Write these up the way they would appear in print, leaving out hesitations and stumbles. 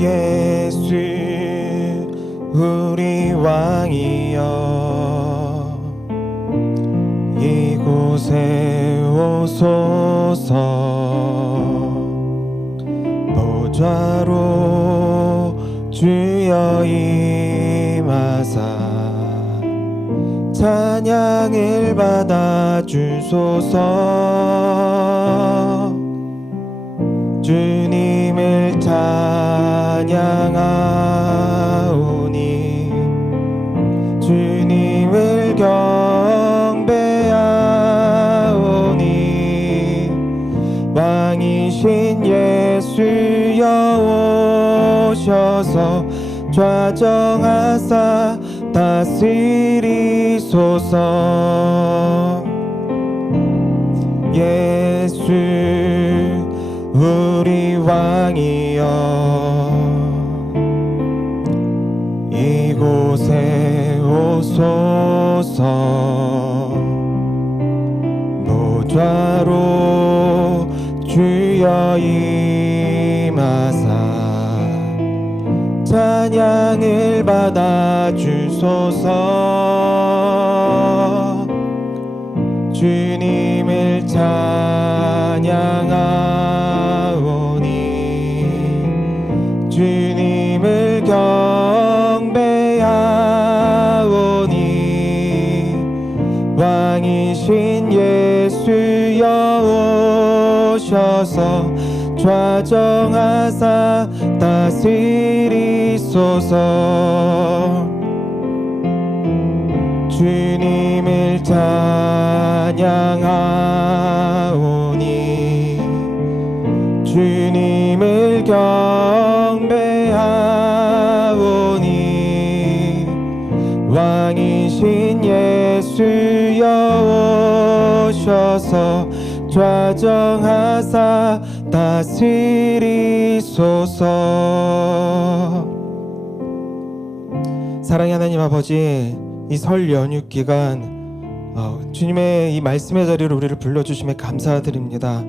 예수 우리 왕이여 이곳에 오소서 보좌로 주여 임하사 찬양을 받아 주소서 주님을 찬양하오니 주님을 경배하오니 왕이신 예수여 오셔서 좌정하사 다스리소서 예수 우리 왕이여 이곳에 오소서 보좌로 주여 임하사 찬양을 받아 주소서 주님을 찬양하오니 주님을 경배하오니 왕이신 예수여 오셔서 좌정하사 다스리소서 주님을 찬양하오니 주님을 경배하오니 왕이신 예수여 오셔서 좌정하사 다스리소서. 사랑의 하나님 아버지, 이 설 연휴 기간 주님의 이 말씀의 자리로 우리를 불러주심에 감사드립니다.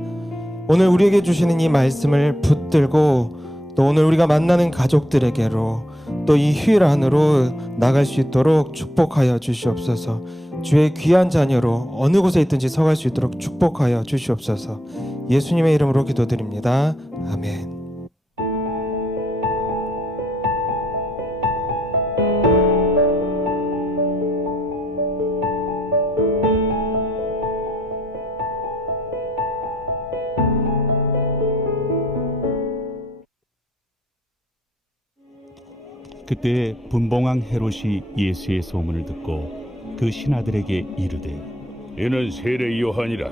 오늘 우리에게 주시는 이 말씀을 붙들고 또 오늘 우리가 만나는 가족들에게로 또 이 휴일 안으로 나갈 수 있도록 축복하여 주시옵소서. 주의 귀한 자녀로 어느 곳에 있든지 서갈 수 있도록 축복하여 주시옵소서. 예수님의 이름으로 기도드립니다. 아멘. 그때 분봉왕 헤롯이 예수의 소문을 듣고 그 신하들에게 이르되 이는 세례 요한이라.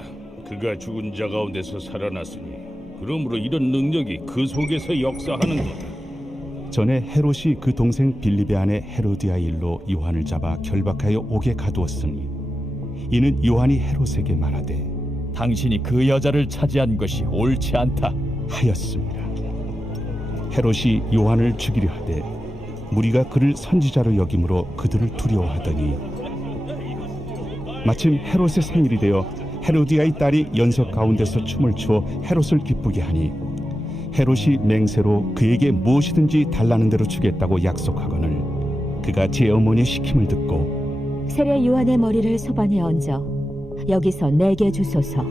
그가 죽은 자 가운데서 살아났으니 그러므로 이런 능력이 그 속에서 역사하는도다. 전에 헤롯이 그 동생 빌립의 아내 헤로디아 일로 요한을 잡아 결박하여 옥에 가두었으니 이는 요한이 헤롯에게 말하되 당신이 그 여자를 차지한 것이 옳지 않다 하였습니다. 헤롯이 요한을 죽이려 하되 무리가 그를 선지자로 여김으로 그들을 두려워하더니 마침 헤롯의 생일이 되어 헤로디아의 딸이 연석 가운데서 춤을 추어 헤롯을 기쁘게 하니 헤롯이 맹세로 그에게 무엇이든지 달라는 대로 주겠다고 약속하거늘 그가 제 어머니의 시킴을 듣고 세례 요한의 머리를 소반에 얹어 여기서 내게 주소서.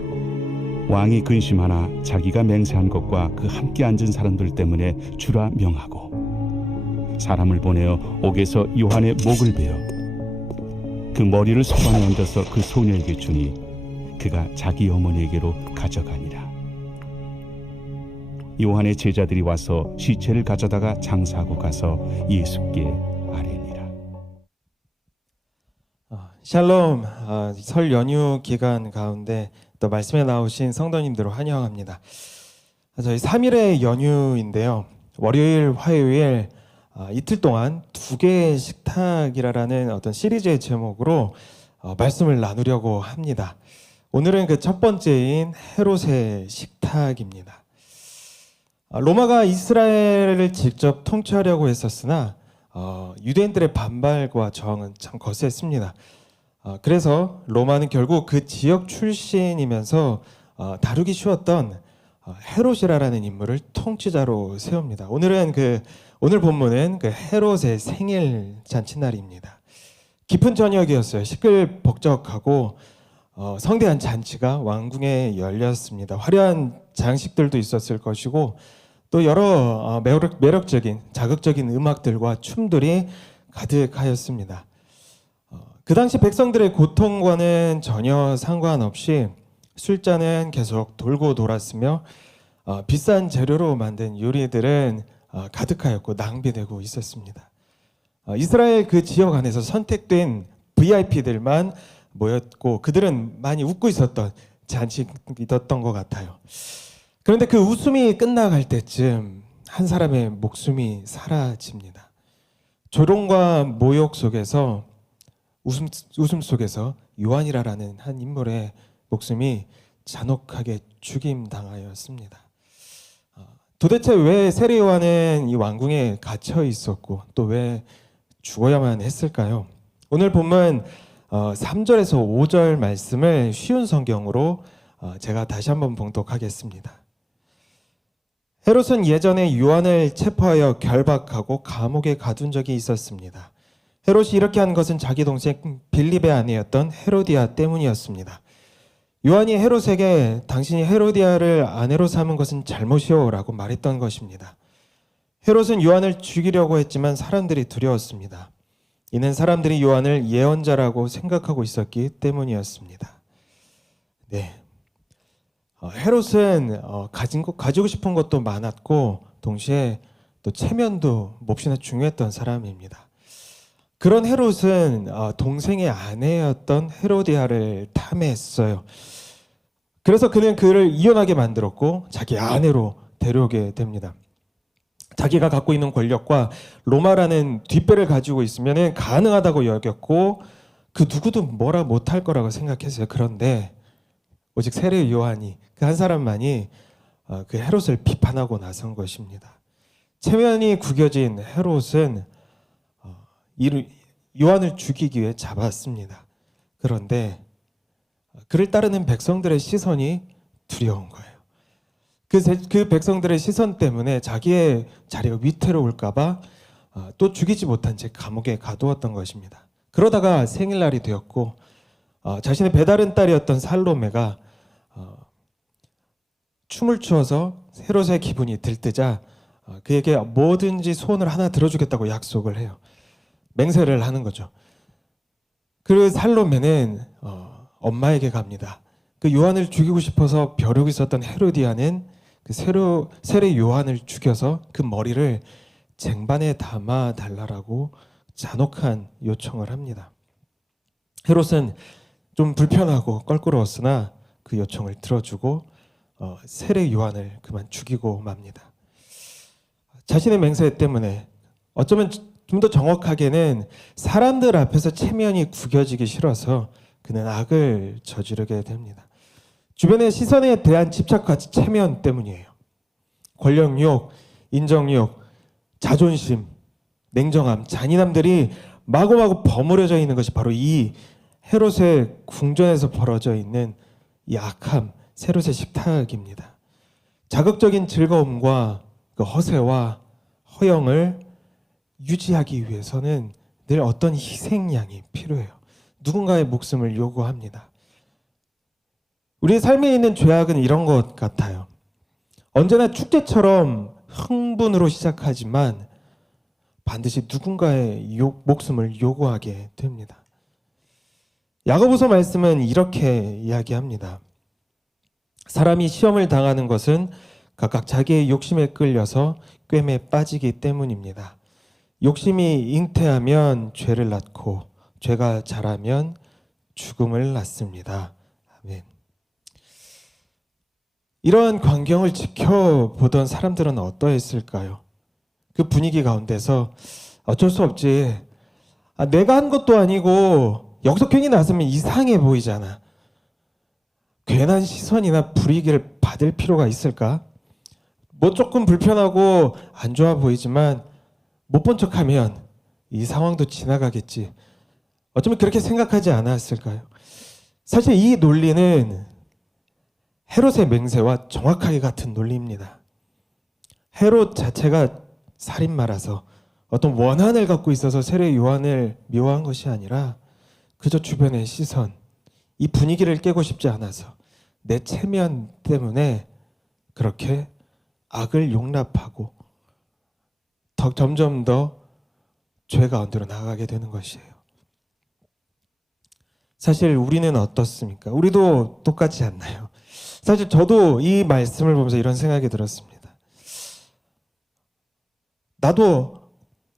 왕이 근심하나 자기가 맹세한 것과 그 함께 앉은 사람들 때문에 주라 명하고 사람을 보내어 옥에서 요한의 목을 베어 그 머리를 소반에 얹어서 그 소녀에게 주니 그가 자기 어머니에게로 가져가니라. 요한의 제자들이 와서 시체를 가져다가 장사하고 가서 예수께 아뢰니라. 샬롬. 설 연휴 기간 가운데 또 말씀에 나오신 성도님들을 환영합니다. 저희 3일의 연휴인데요. 월요일, 화요일 이틀 동안 두 개의 식탁이라는 어떤 시리즈의 제목으로 말씀을 나누려고 합니다. 오늘은 그 첫 번째인 헤롯의 식탁입니다. 로마가 이스라엘을 직접 통치하려고 했었으나 유대인들의 반발과 저항은 참 거셌습니다. 그래서 로마는 결국 그 지역 출신이면서 다루기 쉬웠던 헤롯이라는 인물을 통치자로 세웁니다. 오늘 본문은 그 헤롯의 생일 잔치날입니다. 깊은 저녁이었어요. 시끌벅적하고 성대한 잔치가 왕궁에 열렸습니다. 화려한 장식들도 있었을 것이고 또 여러 매력적인 자극적인 음악들과 춤들이 가득하였습니다. 그 당시 백성들의 고통과는 전혀 상관없이 술잔은 계속 돌고 돌았으며 비싼 재료로 만든 요리들은 가득하였고 낭비되고 있었습니다. 이스라엘 그 지역 안에서 선택된 VIP들만 모였고 그들은 많이 웃고 있었던 잔치였던 것 같아요. 그런데 그 웃음이 끝나갈 때쯤 한 사람의 목숨이 사라집니다. 조롱과 모욕 속에서 웃음 속에서 요한이라는 한 인물의 목숨이 잔혹하게 죽임당하였습니다. 도대체 왜 세례 요한은 이 왕궁에 갇혀 있었고 또 왜 죽어야만 했을까요? 오늘 본문 3절에서 5절 말씀을 쉬운 성경으로 제가 다시 한번 봉독하겠습니다. 헤롯은 예전에 요한을 체포하여 결박하고 감옥에 가둔 적이 있었습니다. 헤롯이 이렇게 한 것은 자기 동생 빌립의 아내였던 헤로디아 때문이었습니다. 요한이 헤롯에게 당신이 헤로디아를 아내로 삼은 것은 잘못이요 라고 말했던 것입니다. 헤롯은 요한을 죽이려고 했지만 사람들이 두려웠습니다. 이는 사람들이 요한을 예언자라고 생각하고 있었기 때문이었습니다. 네, 헤롯은 가지고 싶은 것도 많았고 동시에 또 체면도 몹시나 중요했던 사람입니다. 그런 헤롯은 동생의 아내였던 헤로디아를 탐했어요. 그래서 그는 그를 이혼하게 만들었고 자기 아내로 데려오게 됩니다. 자기가 갖고 있는 권력과 로마라는 뒷배를 가지고 있으면 가능하다고 여겼고 그 누구도 뭐라 못할 거라고 생각했어요. 그런데 오직 세례 요한이 그 한 사람만이 그 헤롯을 비판하고 나선 것입니다. 체면이 구겨진 헤롯은 요한을 죽이기 위해 잡았습니다. 그런데 그를 따르는 백성들의 시선이 두려운 거예요. 그 백성들의 시선 때문에 자기의 자리가 위태로울까 봐 또 죽이지 못한 채 감옥에 가두었던 것입니다. 그러다가 생일날이 되었고 자신의 배다른 딸이었던 살로메가 춤을 추어서 헤롯의 기분이 들뜨자 그에게 뭐든지 소원을 하나 들어주겠다고 약속을 해요. 맹세를 하는 거죠. 그 살로메는 엄마에게 갑니다. 그 요한을 죽이고 싶어서 벼르고 있었던 헤로디아는 그 세례 요한을 죽여서 그 머리를 쟁반에 담아 달라라고 잔혹한 요청을 합니다. 헤롯은 좀 불편하고 껄끄러웠으나 그 요청을 들어주고 세례 요한을 그만 죽이고 맙니다. 자신의 맹세 때문에 어쩌면 좀 더 정확하게는 사람들 앞에서 체면이 구겨지기 싫어서 그는 악을 저지르게 됩니다. 주변의 시선에 대한 집착과 체면 때문이에요. 권력욕, 인정욕, 자존심, 냉정함, 잔인함들이 마구마구 버무려져 있는 것이 바로 이 헤롯의 궁전에서 벌어져 있는 이 악함, 헤롯의 식탁입니다. 자극적인 즐거움과 그 허세와 허영을 유지하기 위해서는 늘 어떤 희생양이 필요해요. 누군가의 목숨을 요구합니다. 우리의 삶에 있는 죄악은 이런 것 같아요. 언제나 축제처럼 흥분으로 시작하지만 반드시 누군가의 목숨을 요구하게 됩니다. 야고보서 말씀은 이렇게 이야기합니다. 사람이 시험을 당하는 것은 각각 자기의 욕심에 끌려서 꿰매 빠지기 때문입니다. 욕심이 잉태하면 죄를 낳고 죄가 자라면 죽음을 낳습니다. 아멘. 이러한 광경을 지켜보던 사람들은 어떠했을까요? 그 분위기 가운데서 어쩔 수 없지. 내가 한 것도 아니고 여기서 괜히 나서면 이상해 보이잖아. 괜한 시선이나 불이익을 받을 필요가 있을까? 뭐 조금 불편하고 안 좋아 보이지만 못 본 척하면 이 상황도 지나가겠지. 어쩌면 그렇게 생각하지 않았을까요? 사실 이 논리는 헤롯의 맹세와 정확하게 같은 논리입니다. 헤롯 자체가 살인마라서 어떤 원한을 갖고 있어서 세례 요한을 미워한 것이 아니라 그저 주변의 시선, 이 분위기를 깨고 싶지 않아서 내 체면 때문에 그렇게 악을 용납하고 점점 더 죄 가운데로 나가게 되는 것이에요. 사실 우리는 어떻습니까? 우리도 똑같지 않나요? 사실 저도 이 말씀을 보면서 이런 생각이 들었습니다.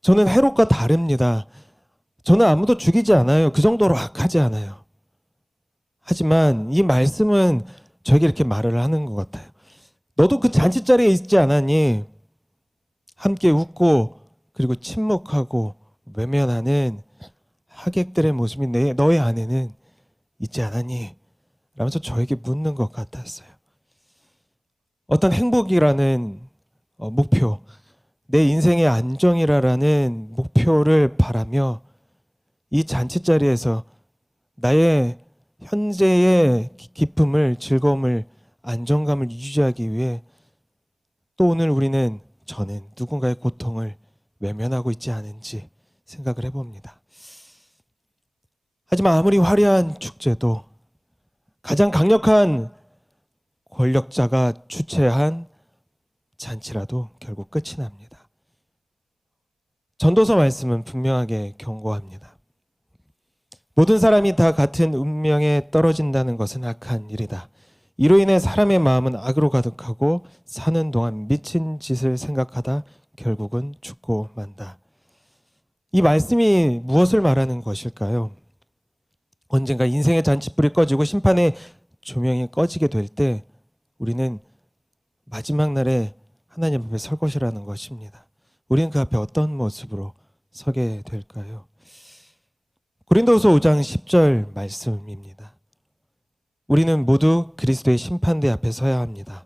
저는 헤롯과 다릅니다. 저는 아무도 죽이지 않아요. 그 정도로 악하지 않아요. 하지만 이 말씀은 저에게 이렇게 말을 하는 것 같아요. 너도 그 잔치자리에 있지 않았니? 함께 웃고 그리고 침묵하고 외면하는 하객들의 모습이 너의 안에는 있지 않았니? 라면서 저에게 묻는 것 같았어요. 어떤 행복이라는 목표, 내 인생의 안정이라는 목표를 바라며 이 잔치자리에서 나의 현재의 기쁨을, 즐거움을, 안정감을 유지하기 위해 또 오늘 저는 누군가의 고통을 외면하고 있지 않은지 생각을 해봅니다. 하지만 아무리 화려한 축제도 가장 강력한 권력자가 주최한 잔치라도 결국 끝이 납니다. 전도서 말씀은 분명하게 경고합니다. 모든 사람이 다 같은 운명에 떨어진다는 것은 악한 일이다. 이로 인해 사람의 마음은 악으로 가득하고 사는 동안 미친 짓을 생각하다 결국은 죽고 만다. 이 말씀이 무엇을 말하는 것일까요? 언젠가 인생의 잔치불이 꺼지고 심판의 조명이 꺼지게 될 때 우리는 마지막 날에 하나님 앞에 설 것이라는 것입니다. 우리는 그 앞에 어떤 모습으로 서게 될까요? 고린도후서 5장 10절 말씀입니다. 우리는 모두 그리스도의 심판대 앞에 서야 합니다.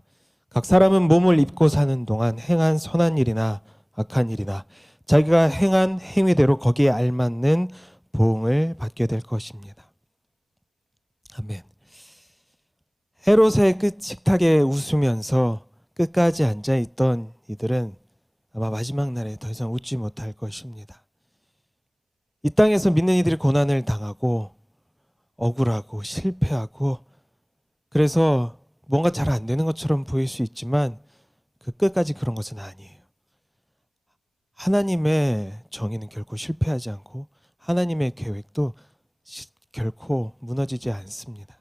각 사람은 몸을 입고 사는 동안 행한 선한 일이나 악한 일이나 자기가 행한 행위대로 거기에 알맞는 보응을 받게 될 것입니다. 아멘. 헤롯의 끝 식탁에 웃으면서 끝까지 앉아있던 이들은 아마 마지막 날에 더 이상 웃지 못할 것입니다. 이 땅에서 믿는 이들이 고난을 당하고 억울하고 실패하고 그래서 뭔가 잘 안 되는 것처럼 보일 수 있지만 그 끝까지 그런 것은 아니에요. 하나님의 정의는 결코 실패하지 않고 하나님의 계획도 결코 무너지지 않습니다.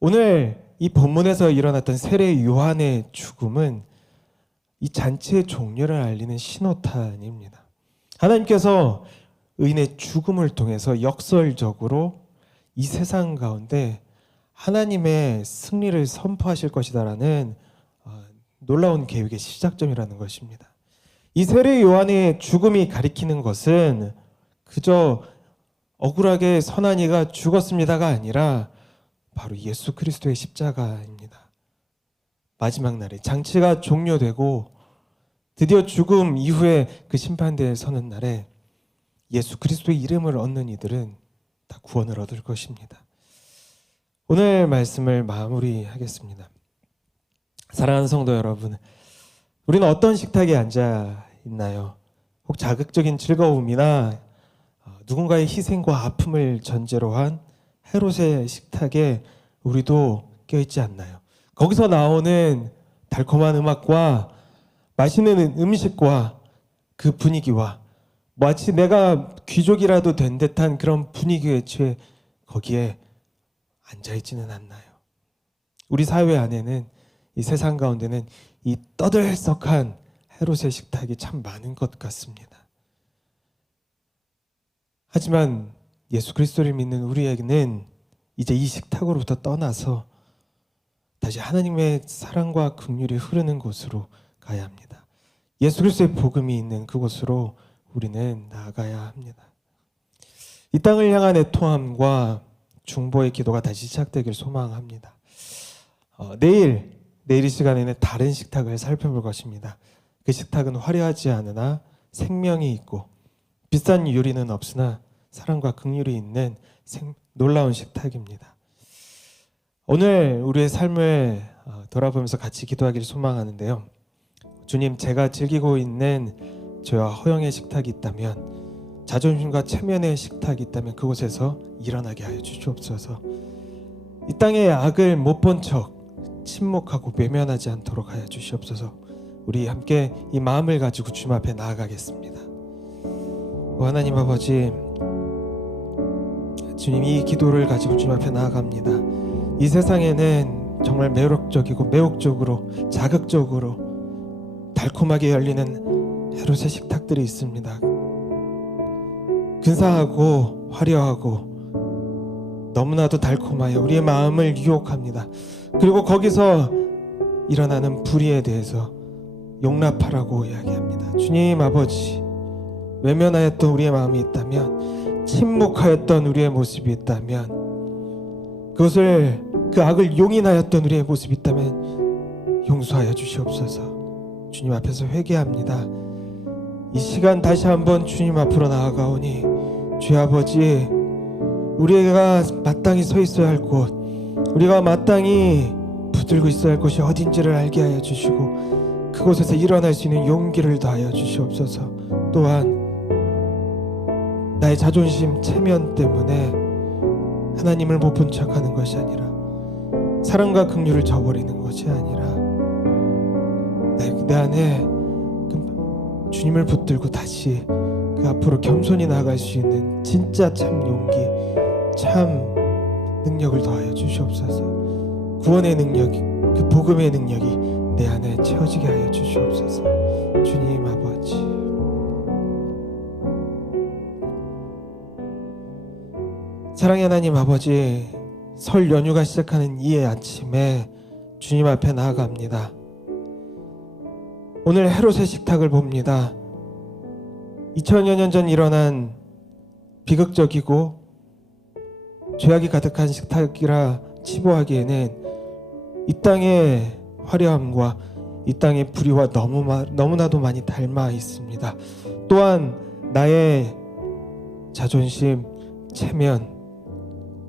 오늘 이 본문에서 일어났던 세례 요한의 죽음은 이 잔치의 종료를 알리는 신호탄입니다. 하나님께서 의인의 죽음을 통해서 역설적으로 이 세상 가운데 하나님의 승리를 선포하실 것이다라는 놀라운 계획의 시작점이라는 것입니다. 이 세례 요한의 죽음이 가리키는 것은 그저 억울하게 선한 이가 죽었습니다가 아니라 바로 예수 그리스도의 십자가입니다. 마지막 날에 장치가 종료되고 드디어 죽음 이후에 그 심판대에 서는 날에 예수 그리스도의 이름을 얻는 이들은 다 구원을 얻을 것입니다. 오늘 말씀을 마무리하겠습니다. 사랑하는 성도 여러분, 우리는 어떤 식탁에 앉아 있나요? 혹 자극적인 즐거움이나 누군가의 희생과 아픔을 전제로 한 헤롯의 식탁에 우리도 껴있지 않나요? 거기서 나오는 달콤한 음악과 맛있는 음식과 그 분위기와 마치 내가 귀족이라도 된 듯한 그런 분위기에 취해 거기에 앉아있지는 않나요? 우리 사회 안에는 이 세상 가운데는 이 떠들썩한 헤롯의 식탁이 참 많은 것 같습니다. 하지만 예수 그리스도를 믿는 우리에게는 이제 이 식탁으로부터 떠나서 다시 하나님의 사랑과 긍휼이 흐르는 곳으로 가야 합니다. 예수 그리스도의 복음이 있는 그곳으로 우리는 나아가야 합니다. 이 땅을 향한 애통함과 중보의 기도가 다시 시작되길 소망합니다. 내일 이 시간에는 다른 식탁을 살펴볼 것입니다. 그 식탁은 화려하지 않으나 생명이 있고 비싼 요리는 없으나 사랑과 긍휼이 있는 놀라운 식탁입니다. 오늘 우리의 삶을 돌아보면서 같이 기도하기를 소망하는데요. 주님, 제가 즐기고 있는 죄와 허영의 식탁이 있다면, 자존심과 체면의 식탁이 있다면 그곳에서 일어나게 하여 주시옵소서. 이 땅의 악을 못 본 척 침묵하고 외면하지 않도록 하여 주시옵소서. 우리 함께 이 마음을 가지고 주님 앞에 나아가겠습니다. 하나님 아버지, 주님, 이 기도를 가지고 주님 앞에 나아갑니다. 이 세상에는 정말 매력적이고 매혹적으로 자극적으로 달콤하게 열리는 헤롯의 식탁들이 있습니다. 근사하고 화려하고 너무나도 달콤하여 우리의 마음을 유혹합니다. 그리고 거기서 일어나는 불의에 대해서 용납하라고 이야기합니다. 주님 아버지, 외면하였던 우리의 마음이 있다면, 침묵하였던 우리의 모습이 있다면, 그 악을 용인하였던 우리의 모습이 있다면 용서하여 주시옵소서. 주님 앞에서 회개합니다. 이 시간 다시 한번 주님 앞으로 나아가오니, 주 아버지, 우리가 마땅히 서 있어야 할 곳, 우리가 마땅히 붙들고 있어야 할 곳이 어딘지를 알게 하여 주시고, 그곳에서 일어날 수 있는 용기를 더하여 주시옵소서. 또한 나의 자존심, 체면 때문에 하나님을 못 본 척하는 것이 아니라, 사랑과 긍휼을 저버리는 것이 아니라, 내 안에 주님을 붙들고 다시 그 앞으로 겸손히 나아갈 수 있는 진짜 참 용기, 참 능력을 더하여 주시옵소서. 구원의 능력이, 그 복음의 능력이 내 안에 채워지게 하여 주시옵소서. 주님 아버지, 사랑의 하나님 아버지, 설 연휴가 시작하는 이 아침에 주님 앞에 나아갑니다. 오늘 헤롯의 식탁을 봅니다. 2000여 년 전 일어난 비극적이고 죄악이 가득한 식탁이라 치부하기에는 이 땅의 화려함과 이 땅의 불의와 너무나도 많이 닮아 있습니다. 또한 나의 자존심, 체면,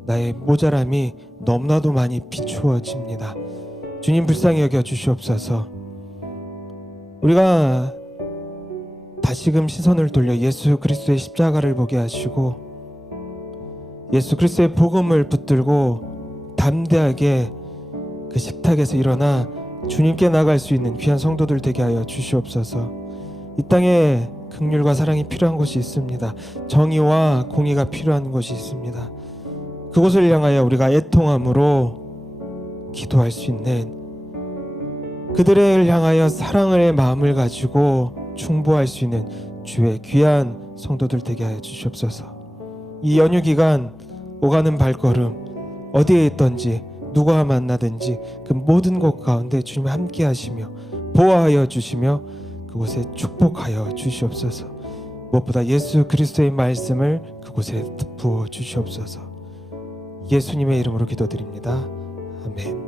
나의 모자람이 너무나도 많이 비추어집니다. 주님, 불쌍히 여겨 주시옵소서. 우리가 다시금 시선을 돌려 예수 그리스도의 십자가를 보게 하시고, 예수 그리스도의 복음을 붙들고 담대하게 그 식탁에서 일어나 주님께 나갈 수 있는 귀한 성도들 되게 하여 주시옵소서. 이 땅에 긍휼과 사랑이 필요한 곳이 있습니다. 정의와 공의가 필요한 곳이 있습니다. 그곳을 향하여 우리가 애통함으로 기도할 수 있는, 그들을 향하여 사랑의 마음을 가지고 충보할 수 있는 주의 귀한 성도들 되게 하여 주시옵소서. 이 연휴 기간 오가는 발걸음, 어디에 있든지 누구와 만나든지 그 모든 곳 가운데 주님 함께 하시며 보호하여 주시며 그곳에 축복하여 주시옵소서. 무엇보다 예수 그리스도의 말씀을 그곳에 부어 주시옵소서. 예수님의 이름으로 기도드립니다. 아멘.